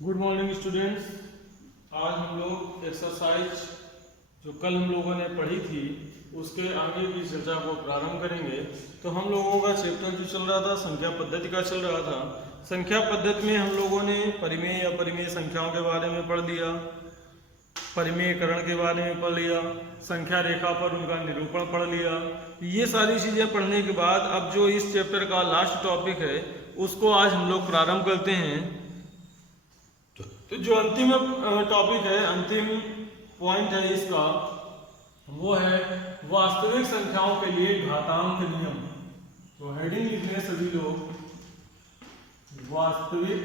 Good morning students. आज हम लोग एक्सरसाइज जो कल हम लोगों ने पढ़ी थी उसके आगे की चर्चा को प्रारंभ करेंगे। तो हम लोगों का चैप्टर जो चल रहा था संख्या पद्धति का चल रहा था। संख्या पद्धति में हम लोगों ने परिमेय अपरिमेय संख्याओं के बारे में पढ़ लिया, परिमेयकरण के बारे में पढ़ लिया, संख्या रेखा पर उनका निरूपण पढ़ लिया। ये सारी चीज़ें पढ़ने के बाद अब जो इस चैप्टर का लास्ट टॉपिक है उसको आज हम लोग प्रारंभ करते हैं। तो जो अंतिम टॉपिक है, अंतिम पॉइंट है इसका, वो है वास्तविक संख्याओं के लिए घातांक नियम। तो हेडिंग लिख लें सभी लोग, वास्तविक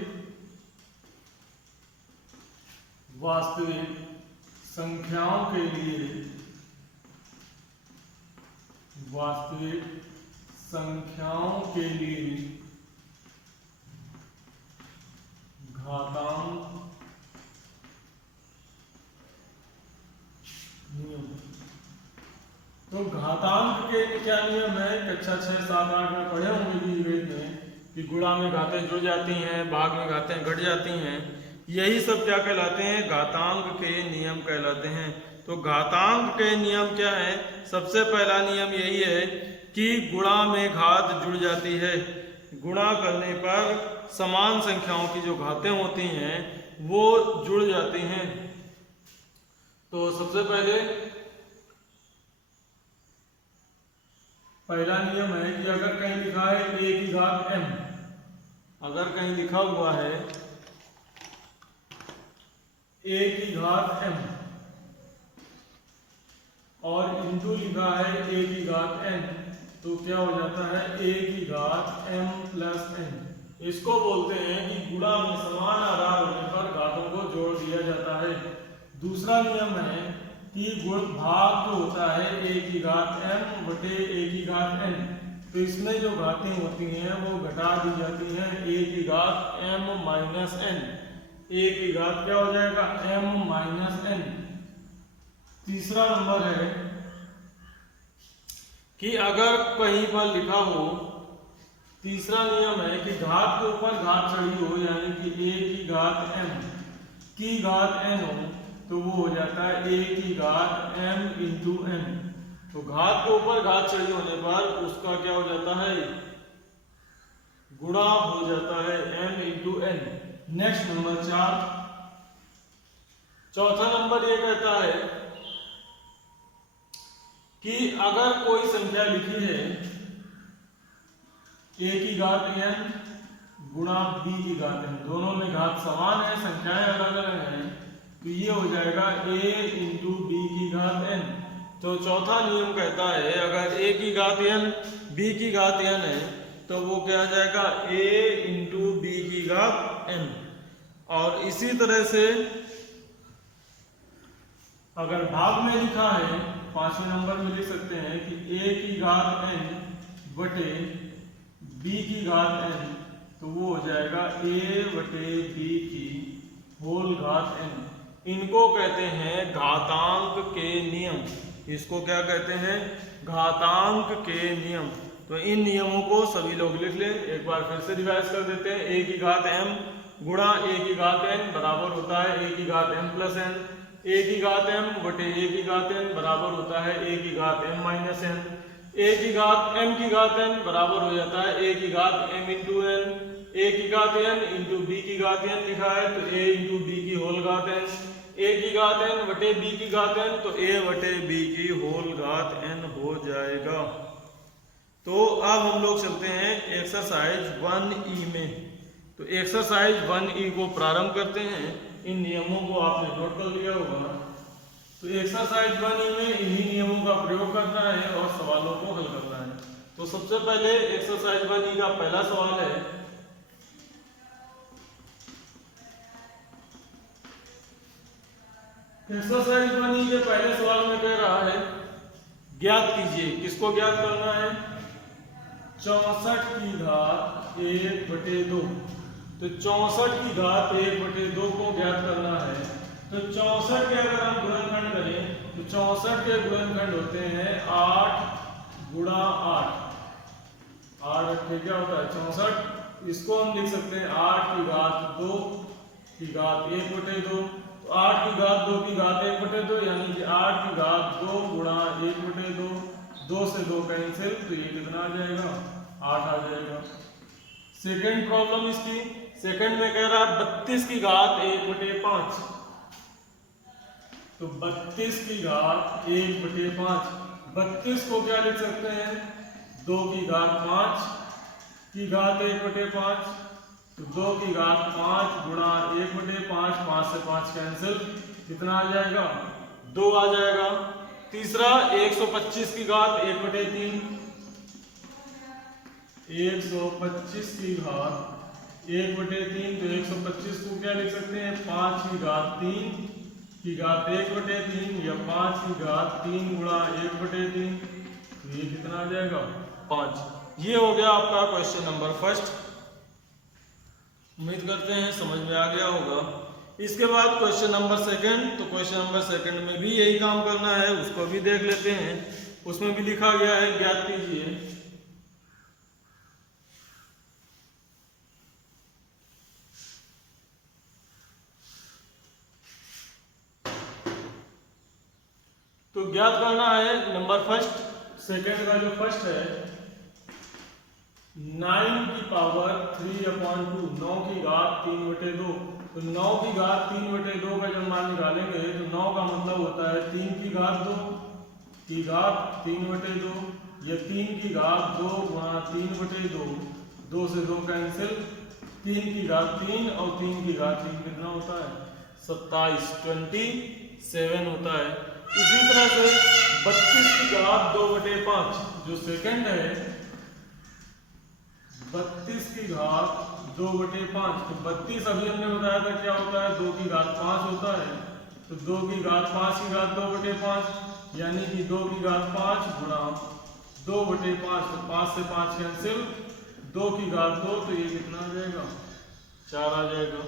संख्याओं के लिए, वास्तविक संख्याओं के लिए घातांक नियम। तो घातांक के क्या नियम है? कक्षा 6, 7, 8 में पढ़े होंगे बीजगणित में कि गुणा में घातें जुड़ जाती हैं, भाग में घातें घट जाती हैं। यही सब क्या कहलाते हैं? घातांक के नियम कहलाते हैं। तो घातांक के नियम क्या है? सबसे पहला नियम यही है कि गुणा में घात जुड़ जाती है। गुणा करने पर समान संख्याओं की जो घातें होती हैं वो जुड़ जाती हैं। तो सबसे पहला नियम है कि अगर कहीं लिखा है a की घात m, अगर कहीं लिखा हुआ है a की घात m और इंटू लिखा है a की घात n, तो क्या हो जाता है? a की घात m प्लस n। इसको बोलते हैं कि गुणा में समान आधार होने पर घातों को जोड़ दिया जाता है। दूसरा नियम है कि गुण भाग जो होता है a की घात m बटे a की घात n, तो इसमें जो घातें होती हैं वो घटा दी जाती हैं a की घात m माइनस n। a की घात क्या हो जाएगा? m minus n। तीसरा नंबर है कि अगर कहीं पर लिखा हो, तीसरा नियम है कि घात के ऊपर घात चढ़ी हो, यानी कि a की घात m की घात n हो, तो वो हो जाता है a की घात m इंटू n। तो घात के ऊपर घात चढ़ी होने पर उसका क्या हो जाता है? गुणा हो जाता है m into n। Next number 4। चौथा नंबर ये कहता है कि अगर कोई संख्या लिखी है a की घात n गुणा b की घात n, दोनों में घात समान है, संख्याएं अलग अलग हैं, तो ये हो जाएगा a इंटू b की घात n। तो चौथा नियम कहता है अगर a की घात n b की घात n है तो वो क्या आ जाएगा? a इंटू b की घात n। और इसी तरह से अगर भाग में लिखा है, 5वें नंबर में लिख सकते हैं कि a की घात n बटे b की घात n, तो वो हो जाएगा a बटे b की होल घात n। इनको कहते हैं घातांक के नियम। इसको क्या कहते हैं? घातांक के नियम। तो इन नियमों को सभी लोग लिख लें। एक बार फिर से रिवाइज कर देते हैं। a की घात m गुणा a की घात n बराबर होता है a की घात m प्लस n। a की घात m बटे a की घात n बराबर होता है a की घात m माइनस n। a की घात m की घात n बराबर हो जाता है a की घात m इंटू n। a की घात n इंटू b की घात n लिखा है तो a इंटू b की होल घात n। a की घात n बटे b की घात n, तो a बटे b की होल घात n हो जाएगा। तो अब हम लोग चलते हैं एक्सरसाइज 1E में। तो एक्सरसाइज 1E को प्रारंभ करते हैं। इन नियमों को आपने नोट कर लिया होगा। तो एक्सरसाइज 1E में इन्हीं नियमों का प्रयोग करना है और सवालों को हल करना है। तो सबसे पहले एक्सरसाइज 1E का पहला सवाल है, एक्सरसाइज 1E के पहले सवाल में कह रहा है ज्ञात कीजिए। किसको ज्ञात करना है? 64 की घात 1/2। तो 64 की घात 1/2 को ज्ञात करना है। तो 64 के अगर हम गुणनखंड करें तो 64 के गुणनखंड होते हैं 8 गुणा 8। 8 क्या होता है? 64। इसको हम लिख सकते हैं 8 की घात 2 की घात 1/2, तो 8 की घात 2 की घात 1/2, यानी कि 8 की घात 2 गुणा 1/2, 2 से 2 कैंसिल, तो ये कितना आ जाएगा 8 आ जाएगा। सेकेंड प्रॉब्लम इसकी, सेकंड में कह रहा है 32 की घात 1/5, तो 32 की घात 1/5, 32 को क्या लिख सकते हैं 2 की घात 5 की घात 1/5, तो 2 की घात 5 गुणा 1/5, 5 से 5 कैंसिल, कितना आ जाएगा 2 आ जाएगा। तीसरा 125 की घात 1/3, 125 की घात 1/3, तो 125 को क्या लिख सकते हैं 5 की घात 3 की घात 1/3, या 5 की घात 3 गुणा 1/3, तो ये कितना आ जाएगा 5। ये हो गया आपका क्वेश्चन नंबर फर्स्ट। उम्मीद करते हैं समझ में आ गया होगा। इसके बाद क्वेश्चन नंबर सेकंड, तो क्वेश्चन नंबर सेकंड में भी यही काम करना है, उसको भी देख लेते हैं। उसमें भी लिखा गया है ज्ञात कीजिए तो ज्ञात करना है नंबर फर्स्ट, सेकंड का जो फर्स्ट है 9 की पावर 3/2, 9 की घात 3/2, तो 9 की घात 3/2 का जब मान निकालेंगे तो 9 का मतलब होता है 3 की घात 2 की घात 3/2, या 3 की घात 2 गुणा 3/2, 2 से 2 कैंसिल, 3 की घात 3 और 3 की घात 3 कितना होता है 27, 27 होता है। इसी तरह से 32 की घात 2/5 जो सेकंड है, 32 की घात 2/5, तो 32 अभी हमने बताया था क्या होता है 2 की घात 5 होता है, तो 2 की घात 5 की घात 2/5, यानी कि 2 की घात 5 गुणा 2/5, तो 5 से 5 कैंसिल, 2 की घात 2, तो ये कितना आ जाएगा 4 आ जाएगा।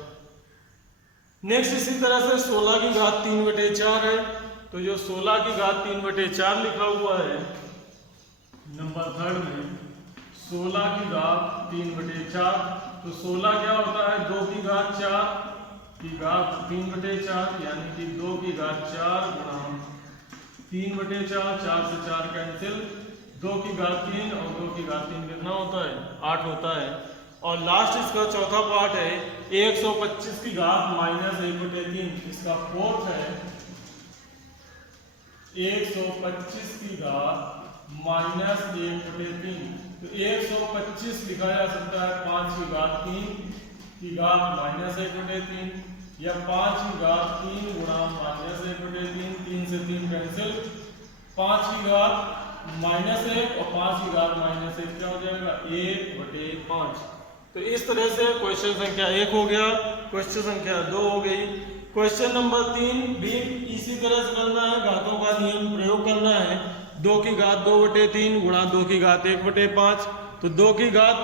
नेक्स्ट इसी तरह से 16 की घात 3/4 है, तो जो 16 की घात 3/4 लिखा हुआ है नंबर थर्ड में, 16 की घात 3/4, तो 16 क्या होता है 2 की घात 4 की घात 3/4, यानी कि 2 की घात 4 गुणा 3/4, 4 से 4 कैंसिल, 2 की घात 3 और 2 की घात 3 कितना होता है 8 होता है। और लास्ट इसका चौथा पार्ट है 125 की घात -1/3, इसका फोर्थ है 125 की घात -1/3, तो 125 लिखा जा सकता है 5 की घात 3 की घात -1/3, या 5 की घात 3 गुणा -1/3, 3 से 3 कैंसिल, 5 की घात -1 और 5 की घात -1 क्या हो जाएगा 1/5। तो इस तरह से क्वेश्चन संख्या 1 हो गया, क्वेश्चन संख्या 2 हो गई। क्वेश्चन नंबर 3 भी इसी तरह से करना है, घातों का नियम प्रयोग करना है। 2 की घात 2/3 गुणा 2 की घात 1/5, तो 2 की घात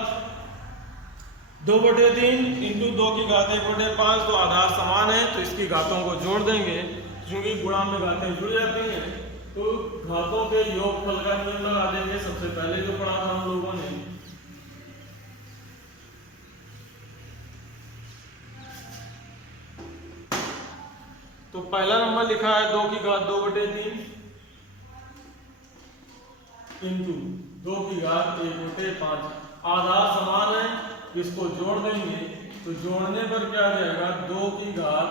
2/3 इंटू 2 की घात 1/5, तो आधार समान है तो इसकी घातों को जोड़ देंगे, क्योंकि गुणा में घातें जुड़ जाती हैं, तो घातों के योगफल का नियम लगा देंगे। सबसे पहले जो पढ़ा था हम लोगों ने, तो पहला नंबर लिखा है 2 की घात 2/3 इंटू 2 की घात 1/5, आधार समान है, इसको जोड़ देंगे, तो जोड़ने पर क्या आ जाएगा 2 की घात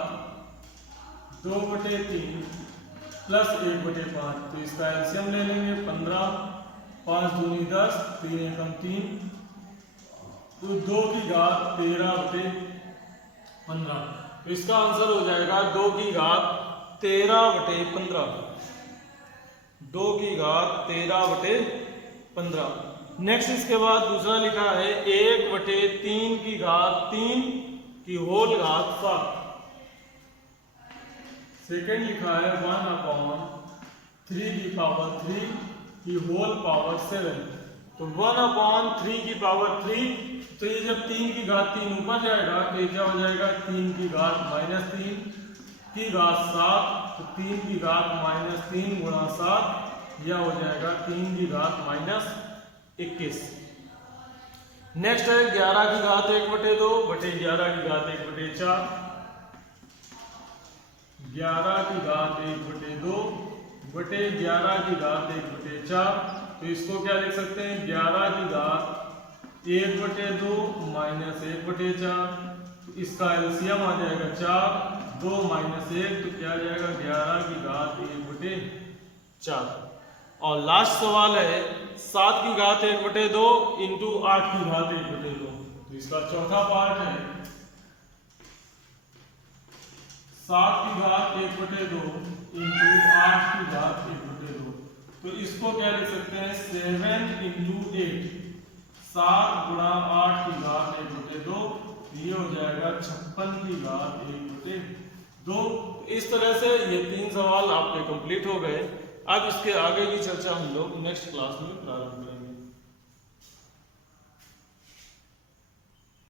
2/3 प्लस 1/5, तो इसका एलसीएम ले लेंगे 15, 5 दूनी 10, 3 एकम 3, तो 2 की घात 13/15, तो इसका आंसर हो जाएगा 2 की घात 13/15, 2 की घात 13/15। नेक्स्ट इसके बाद दूसरा लिखा है 1/3 की घात 3 की होल घात 7। सेकेंड लिखा है 1/3 की पावर 3 की होल पावर 7, तो 1/3 की पावर 3, तो ये जब 3 की घात 3 ऊपर जाएगा तो ये क्या हो जाएगा 3 की घात -3 की घात 7, तो 3 की घात -3 गुणा 7, यह हो जाएगा 3 की घात -21। नेक्स्ट है 11 की घात 1/2 बटे 11 की घात 1/4, 11 की घात 1/2 बटे 11 की घात 1/4। तो इसको क्या लिख सकते हैं, 11 की घात 1/2 माइनस 1/4। तो इसका एलसीएम आ जाएगा 4, 2 माइनस 1 तो क्या आ जाएगा 11 की घात 1/4। और लास्ट सवाल है 7 की घात 1/2 इंटू 8 की घात 1/2। तो इसका चौथा पार्ट है 7 की घात 1/2 इंटू 8 की घात 1/2। तो इसको क्या लिख सकते हैं 7 इंटू 8, 7 गुणा 8 की घात 1/2। ये हो जाएगा 56 की घात 1/2। इस तरह से ये 3 सवाल आपके कंप्लीट हो गए। अब इसके आगे की चर्चा हम लोग नेक्स्ट क्लास में प्रारंभ